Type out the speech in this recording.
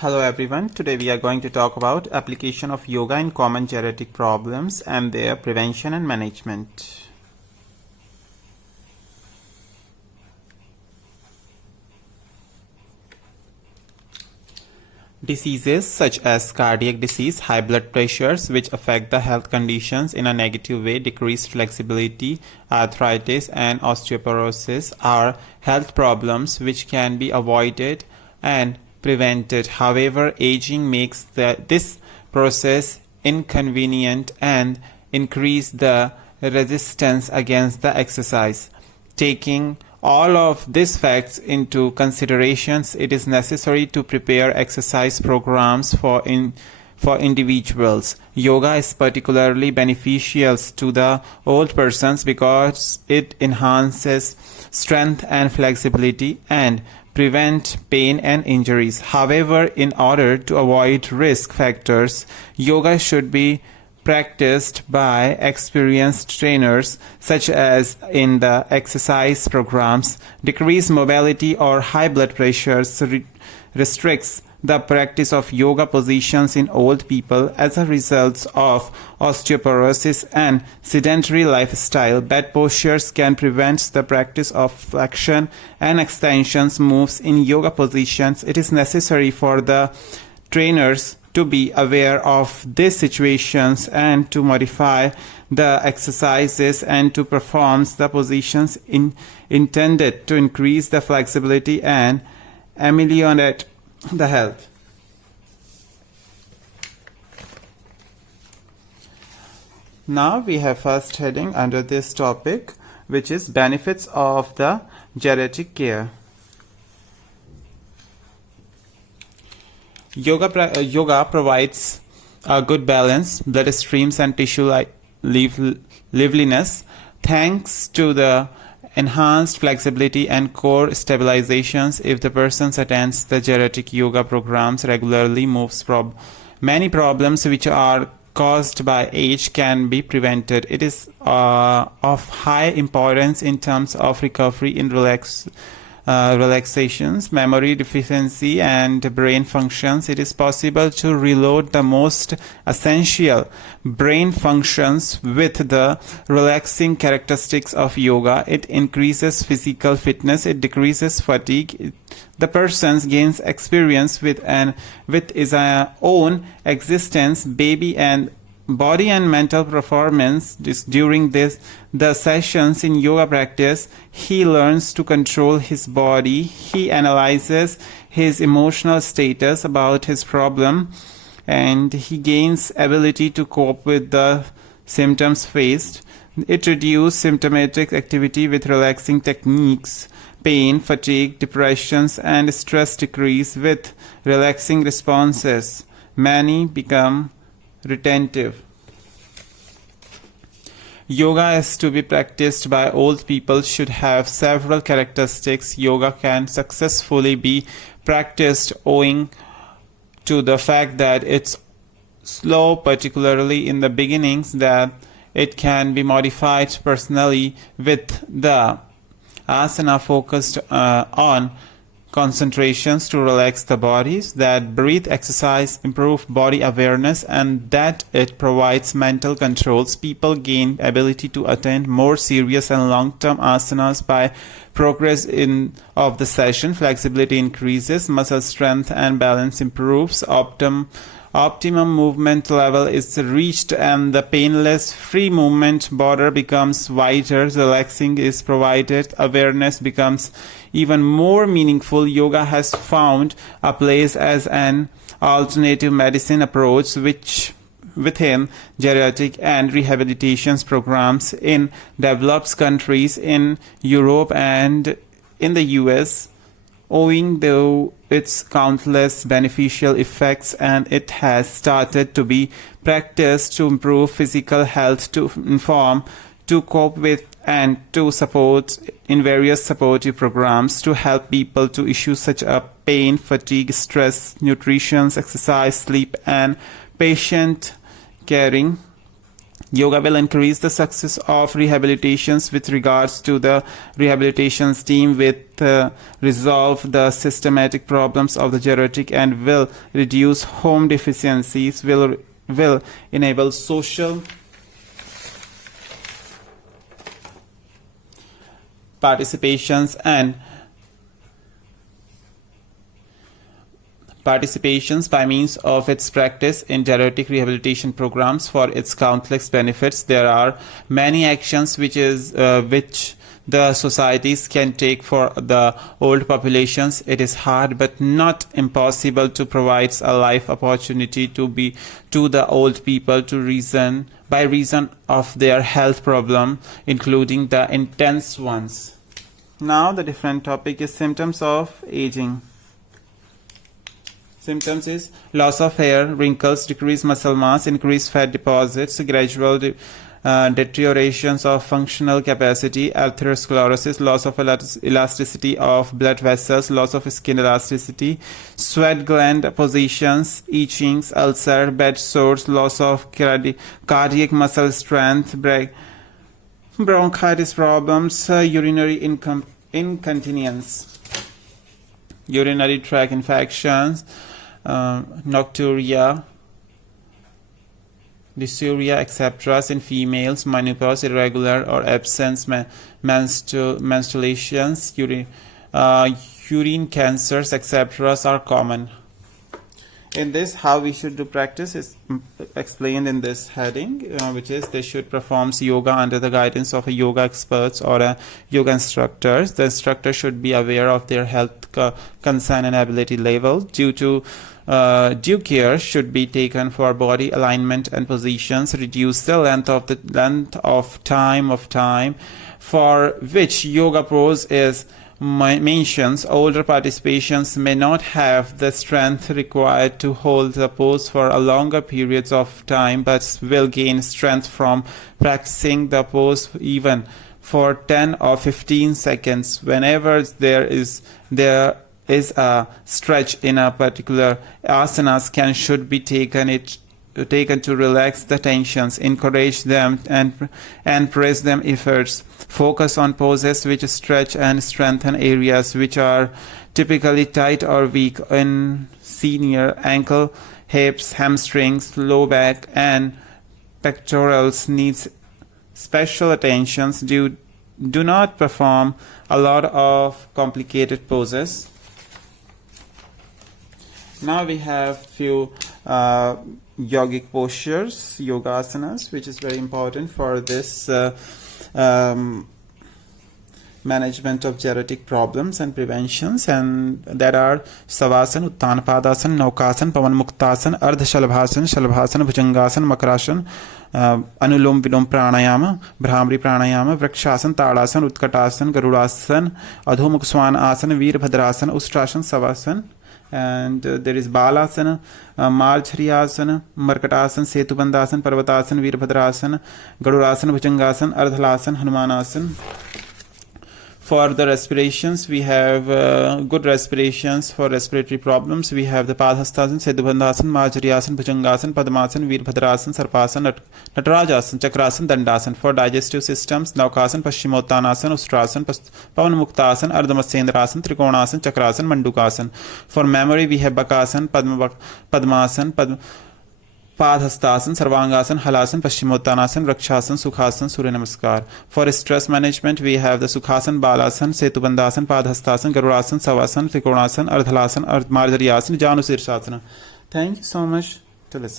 Hello everyone, today we are going to talk about application of yoga in common geriatric problems and their prevention and management. Diseases such as cardiac disease, high blood pressures which affect the health conditions in a negative way, decreased flexibility, arthritis and osteoporosis are health problems which can be avoided and prevented. However, aging makes this process inconvenient and increase the resistance against the exercise. Taking all of these facts into considerations, it is necessary to prepare exercise programs for individuals. Yoga is particularly beneficial to the old persons because it enhances strength and flexibility and prevent pain and injuries. However, in order to avoid risk factors, yoga should be practiced by experienced trainers, such as in the exercise programs. Decreased mobility or high blood pressure restricts the practice of yoga positions in old people as a result of osteoporosis and sedentary lifestyle. Bad postures can prevent the practice of flexion and extensions moves in yoga positions. It is necessary for the trainers to be aware of these situations and to modify the exercises and to perform the positions intended to increase the flexibility and ameliorate the health. Now we have first heading under this topic, which is benefits of the geriatric care. Yoga provides a good balance, blood streams and tissue liveliness thanks to the enhanced flexibility and core stabilizations. If the person attends the geriatric yoga programs regularly, many problems which are caused by age can be prevented. It is of high importance in terms of recovery in relaxations, memory deficiency and brain functions. It is possible to reload the most essential brain functions with the relaxing characteristics of yoga. It increases physical fitness, it decreases fatigue. The person gains experience with his own existence, body and mental performance. During the sessions in yoga practice, he learns to control his body. He analyzes his emotional status about his problem, and he gains ability to cope with the symptoms faced. It reduces symptomatic activity with relaxing techniques. Pain, fatigue, depressions, and stress decrease with relaxing responses. Many become retentive. Yoga is to be practiced by old people should have several characteristics. Yoga can successfully be practiced owing to the fact that it's slow, particularly in the beginnings, that it can be modified personally with the asana focused on concentrations to relax the bodies, that breath exercise improve body awareness, and that it provides mental controls. People gain ability to attain more serious and long-term asanas by progress of the session. Flexibility increases, muscle strength and balance improves, optimum movement level is reached, and the painless free movement border becomes wider. Relaxing is provided, awareness becomes even more meaningful. Yoga has found a place as an alternative medicine approach which within geriatric and rehabilitation programs in developed countries in Europe and in the US, owing to its countless beneficial effects, and it has started to be practiced to improve physical health, to inform, to cope with, and to support in various supportive programs to help people to issues such as pain, fatigue, stress, nutrition, exercise, sleep, and patient caring. Yoga will increase the success of rehabilitations with regards to the rehabilitations team with resolve the systematic problems of the geriatric and will reduce home deficiencies, will enable social participations by means of its practice in geriatric rehabilitation programs for its countless benefits. There are many actions which the societies can take for the old populations. It is hard but not impossible to provide a life opportunity to the old people by reason of their health problem, including the intense ones. Now the different topic is symptoms of aging. Symptoms is loss of hair, wrinkles, decreased muscle mass, increased fat deposits, gradual deteriorations of functional capacity, atherosclerosis, loss of elasticity of blood vessels, loss of skin elasticity, sweat gland positions, itchings, ulcer, bed sores, loss of cardiac muscle strength, bronchitis problems, urinary incontinence, urinary tract infections, nocturia, dysuria, etc. in females, menopause, irregular or absence menstruations, urine cancers, etc. are common. In this, how we should do practice is explained in this heading, which is they should perform yoga under the guidance of a yoga experts or a yoga instructors. The instructor should be aware of their health concern and ability level. Due care should be taken for body alignment and positions. Reduce the length of time for which yoga pose is mentions. Older participations may not have the strength required to hold the pose for a longer periods of time, but will gain strength from practicing the pose even for 10 or 15 seconds. Whenever there is a stretch in a particular asanas should be taken to relax the tensions, encourage them and praise them efforts. Focus on poses which stretch and strengthen areas which are typically tight or weak in senior ankle, hips, hamstrings, low back and pectorals needs special attentions. Do not perform a lot of complicated poses. Now we have few yogic postures, yoga asanas, which is very important for this management of geriatric problems and preventions, and there are Savasana, Uttanapadasana, Naukasan, Pavan Muktasan, Ardha Shalabhasan, Shalabhasan, Bhujangasan, Makarasana, Anulom Vilom Pranayama, Brahmari Pranayama, Vrikshasan, Tadasan, Utkatasan, Garudasan, Adhomukh Swan Asana, Veerbhadrasana, Ustrasana, Savasana. And there is Balasana, Marjariasana, Markatasana, Setubandasana, Parvatasana, Veerbhadrasana, Gadurasana, Bhujangasana, Ardhalasana, Hanumanasana. For the respirations, we have good respirations for respiratory problems. We have the Padhastasana, Setubandhasana, Marjariasana, Bhujangasana, Padmasana, Veerbhadrasana, Sarpasana, Natarajasana, Chakrasana, Dandasana. For digestive systems, Naukasana, Paschimottanasana, Ustrasana, Pavanmuktasana, Ardhamasendrasana, Trikonasana, Chakrasana, Mandukasana. For memory, we have Bakasana, Padmasana, Padhastasana, Sarvangasana, Halasan, Paschimottanasana, Rakshasana, Sukhasana, Surya Namaskar. For stress management, we have the Sukhasana, Balasana, Setubandhasana, Padhastasana, Garurasana, Savasana, Trikonasana, Ardhalasana, Marjariasana, Janusirsasana. Thank you so much to listen.